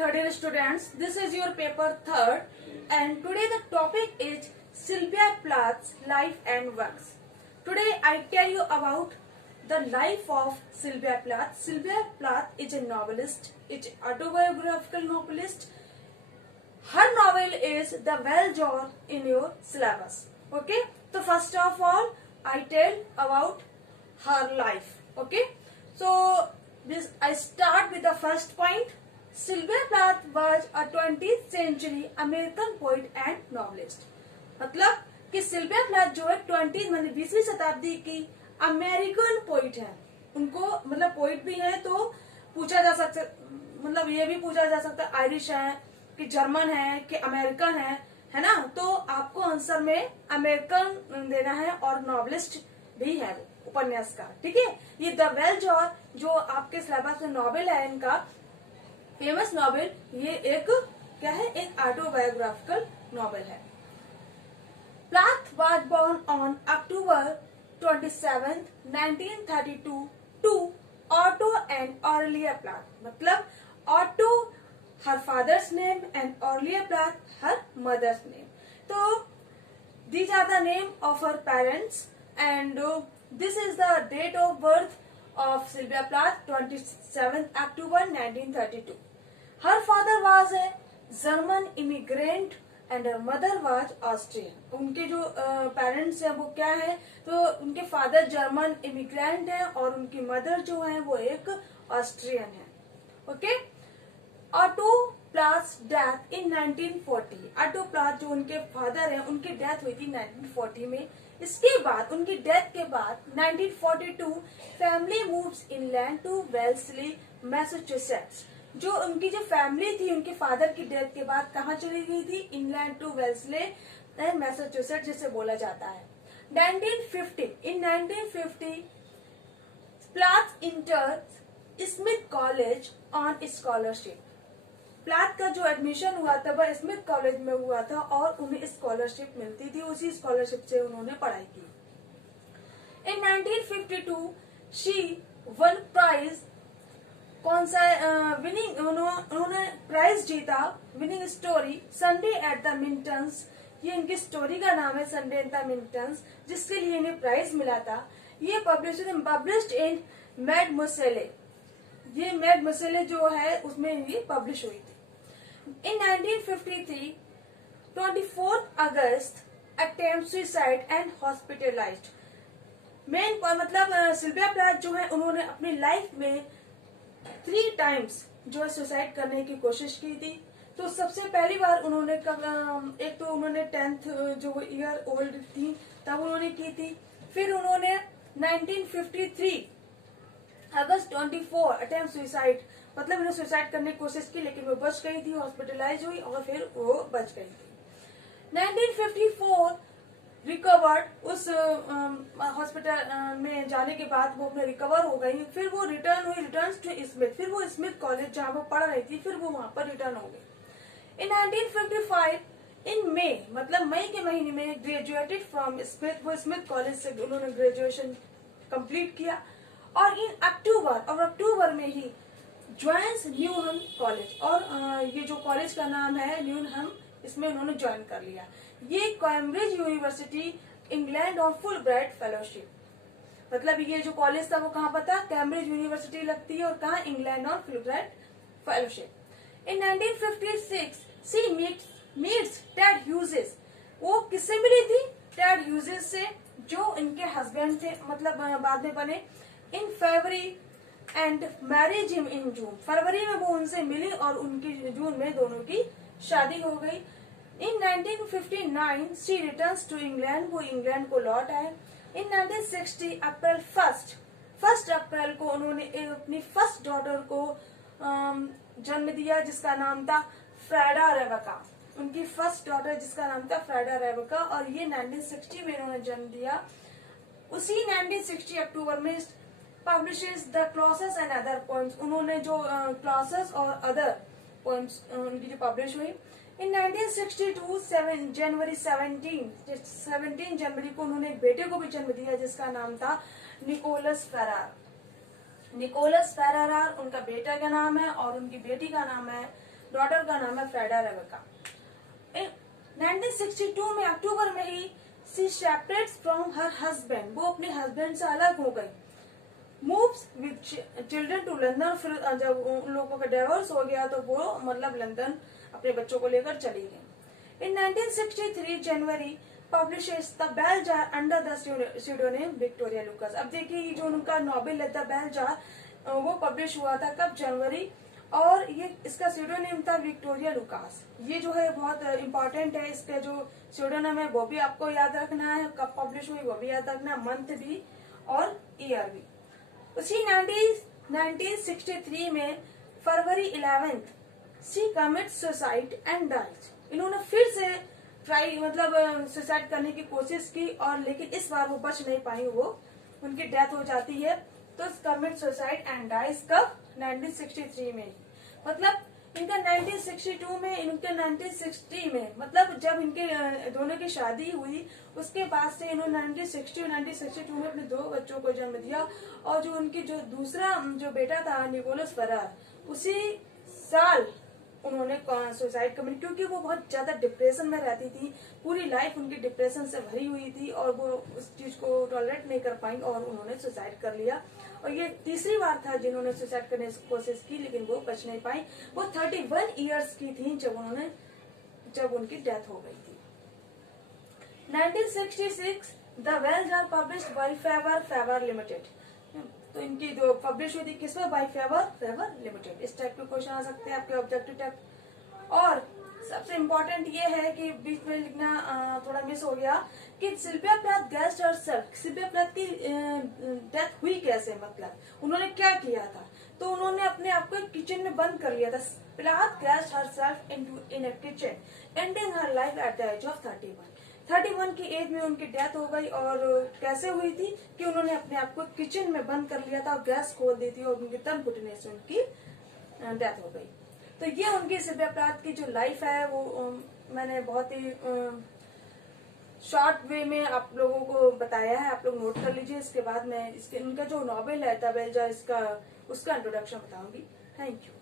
third year students. This is your paper third, and today the topic is Sylvia Plath's life and works. Today I tell you about the life of Sylvia Plath. Sylvia Plath is a novelist, it's autobiographical novelist. Her novel is the well jar in your syllabus. Okay, so first of all I tell about her life. Okay, so I start with the first point. Sylvia Plath was a 20th century American poet and novelist. मतलब कि Sylvia Plath जो है 20वीं शताब्दी की American poet है. उनको मतलब poet भी है तो पूछा जा सकता, मतलब ये भी पूछा जा सकता है आयरिश है कि जर्मन है कि अमेरिकन है ना. तो आपको आंसर में अमेरिकन देना है और नॉवलिस्ट भी है उपन्यासकार. ठीक है, ये द वेल जॉर जो आपके सिलेबस में नॉवेल है, इनका फेमस नॉवेल, ये एक क्या है, एक ऑटोबायोग्राफिकल नॉवेल है. Plath was born on October 27, 1932 to Otto and Aurelia Plath. मतलब Otto her father's name and Aurelia Plath her mother's name. So these are the name of her parents, and this is the date of birth of Sylvia Plath, 27th October 1932. Her father was a German immigrant and her mother was Austrian. उनके जो parents हैं वो क्या है, तो उनके father German immigrant हैं और उनकी मदर जो है वो एक ऑस्ट्रियन है. Okay, auto Plath death in 1940. Auto Plath जो उनके फादर हैं उनकी डेथ हुई थी 1940 में. इसके बाद उनकी डेथ के बाद 1942 family moves inland to Wellesley Massachusetts. जो उनकी जो फैमिली थी उनके फादर की डेथ के बाद कहाँ चली गई थी, इंग्लैंड टू वेल्सले मैसाचुसेट्स जिसे बोला जाता है. 1950 Plath inter Smith college on scholarship. Plath का जो एडमिशन हुआ था वह स्मिथ कॉलेज में हुआ था और उन्हें स्कॉलरशिप मिलती थी, उसी स्कॉलरशिप से उन्होंने पढ़ाई की. In 1952 she won prize. कौन सा विनिंग, उन्होंने प्राइज जीता, winning story Sunday at the Mintons. ये इनकी स्टोरी का नाम है, संडे एट द मिंटन्स, जिसके लिए इन्हें प्राइज मिला था. ये पब्लिश्ड इन मैड मुसेले. ये मैड मुसेले जो है उसमें ये पब्लिश हुई थी. In 1953 24 August attempt suicide and hospitalised. मेन मतलब सिल्विया प्लाथ जो है उन्होंने अपनी लाइफ में 3 टाइम्स जो है सुसाइड करने की कोशिश की थी. तो सबसे पहली बार उन्होंने एक तो उन्होंने 10th जो ईयर ओल्ड थी तब उन्होंने की थी. फिर उन्होंने 1953 अगस्त 24 अटेम्प्ट सुसाइड, मतलब उन्होंने सुसाइड करने की कोशिश की लेकिन वो बच गई थी, हॉस्पिटलाइज हुई और फिर वो बच गई थी. 1954 रिकवर्ड. उस हॉस्पिटल में जाने के बाद वो अपने रिकवर हो गई. फिर वो रिटर्न टू स्मिथ. फिर वो स्मिथ कॉलेज जहाँ वो पढ़ रही थी फिर वो वहां पर रिटर्न हो गई. इन 1955 इन मई, मतलब मई के महीने में ग्रेजुएटेड फ्रॉम स्मिथ. वो स्मिथ कॉलेज से उन्होंने ग्रेजुएशन कंप्लीट किया और इन अक्टूबर में ही ज्वाइंस न्यूहम कॉलेज. और ये जो कॉलेज का नाम है न्यूहम, इसमें उन्होंने ज्वाइन कर लिया. ये कैम्ब्रिज यूनिवर्सिटी इंग्लैंड और फुल ब्राइट फेलोशिप. मतलब ये जो कॉलेज था वो कहाँ पर था, कैम्ब्रिज यूनिवर्सिटी लगती है और कहाँ, इंग्लैंड और फुल ब्राइट फेलोशिप. इन 1956 सी मीट्स टेड ह्यूजेस. वो किससे मिली थी, टेड ह्यूजेस से जो इनके हस्बैंड थे, मतलब बाद में बने. इन फरवरी एंड मैरिज हिम इन जून. फरवरी में वो उनसे मिली और उनकी जून में दोनों की शादी हो गई. इन 1959 शी रिटर्न्स टू इंग्लैंड. वो इंग्लैंड को लौट आए. इन 1960 अप्रैल 1 अप्रैल को उन्होंने अपनी फर्स्ट डॉटर को जन्म दिया जिसका नाम था फ्रेडा रेबेका. उनकी फर्स्ट डॉटर जिसका नाम था फ्रेडा रेबेका, और ये 1960 में उन्होंने जन्म दिया. उसी 1960 अक्टूबर में publishes the clauses and other poems. उन्होंने जो क्लॉसेस और अदर पोएम्स उनकी जो पब्लिश हुई. इन 1962 जनवरी 17 जनवरी को उन्होंने एक बेटे को भी जन्म दिया जिसका नाम था निकोलस फेरार. उनका बेटा का नाम है और उनकी बेटी का नाम है डॉटर का नाम है फ्रेडा रेबेका। 1962 में अक्टूबर में ही she separates from her husband, वो अपने हस्बैंड से अलग हो गई। Moves with children to London, फिर जब उन लोगों का डिवोर्स हो गया तो वो मतलब लंदन अपने बच्चों को लेकर चली गई। In 1963 January publishes the Bell Jar under the pseudonym Victoria Lucas. अब देखिए जो उनका नॉवेल है द बेल जार, वो पब्लिश हुआ था कब, जनवरी, और ये इसका स्यूडोनिम था विक्टोरिया लुकास। ये जो है बहुत इंपॉर्टेंट है, इसका जो स्यूडोनिम है वो भी आपको याद रखना है, कब पब्लिश हुई वो भी याद रखना है, मंथ भी और ईयर भी। उसी 1963 में फरवरी 11 she commits suicide and dies. इन्होंने फिर से ट्राई मतलब सुसाइड करने की कोशिश की, और लेकिन इस बार वो बच नहीं पाई, वो उनकी डेथ हो जाती है। तो कमिट सुसाइड एंड डाइज कब, 1963 में। मतलब इनका 1962 में, इनके 1960 में, मतलब जब इनके दोनों की शादी हुई उसके बाद से इन्होंने 1960 और 1962 में अपने 2 बच्चों को जन्म दिया। और जो उनकी जो दूसरा जो बेटा था निकोलस फरार, उसी साल उन्होंने सुसाइड कमिट, क्योंकि वो बहुत ज्यादा डिप्रेशन में रहती थी, पूरी लाइफ उनकी डिप्रेशन से भरी हुई थी और वो उस चीज को टॉलरेट नहीं कर पाई और उन्होंने सुसाइड कर लिया। और ये तीसरी बार था जिन्होंने सुसाइड करने की कोशिश की, लेकिन वो बच नहीं पाई। वो 31 ईयर्स की थी जब उनकी डेथ हो गई थी। 1966 the wells are published by Faber Limited. तो इनकी जो पब्लिश हुई थी किसमें, बाय फेवर लिमिटेड। इस टाइप के क्वेश्चन आ सकते हैं आपके ऑब्जेक्टिव टाइप। और सबसे इम्पोर्टेंट ये है कि बीच में लिखना थोड़ा मिस हो गया कि Sylvia Plath gassed herself, Sylvia Plath की डेथ हुई कैसे, मतलब उन्होंने क्या किया था। तो उन्होंने अपने आप को एक किचन में बंद कर लिया था। Plath gassed herself in a kitchen ending her life at the age of 31 की एज में उनकी डेथ हो गई। और कैसे हुई थी कि उन्होंने अपने आप को किचन में बंद कर लिया था और गैस खोल दी थी और उनकी दम घुटने से उनकी डेथ हो गई। तो ये उनकी सिल्विया प्लाथ की जो लाइफ है वो मैंने बहुत ही शॉर्ट वे में आप लोगों को बताया है, आप लोग नोट कर लीजिए। इसके बाद मैं इनका जो नॉवेल है द बेल जार, उसका इंट्रोडक्शन बताऊंगी। Thank you.